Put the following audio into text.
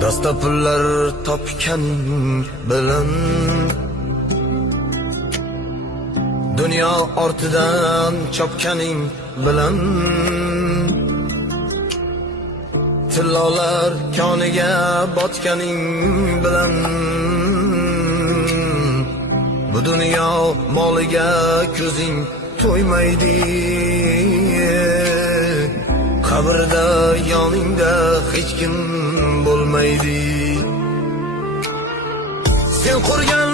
Dasta pullar topgan bilan dunyo ortidan chopganing bilan tillolar koniga botganing bilan bu dunyo moliga ko'zing to'ymaydi. Qabrda yoningda hech kim bo'lmaydi. Sen qurgan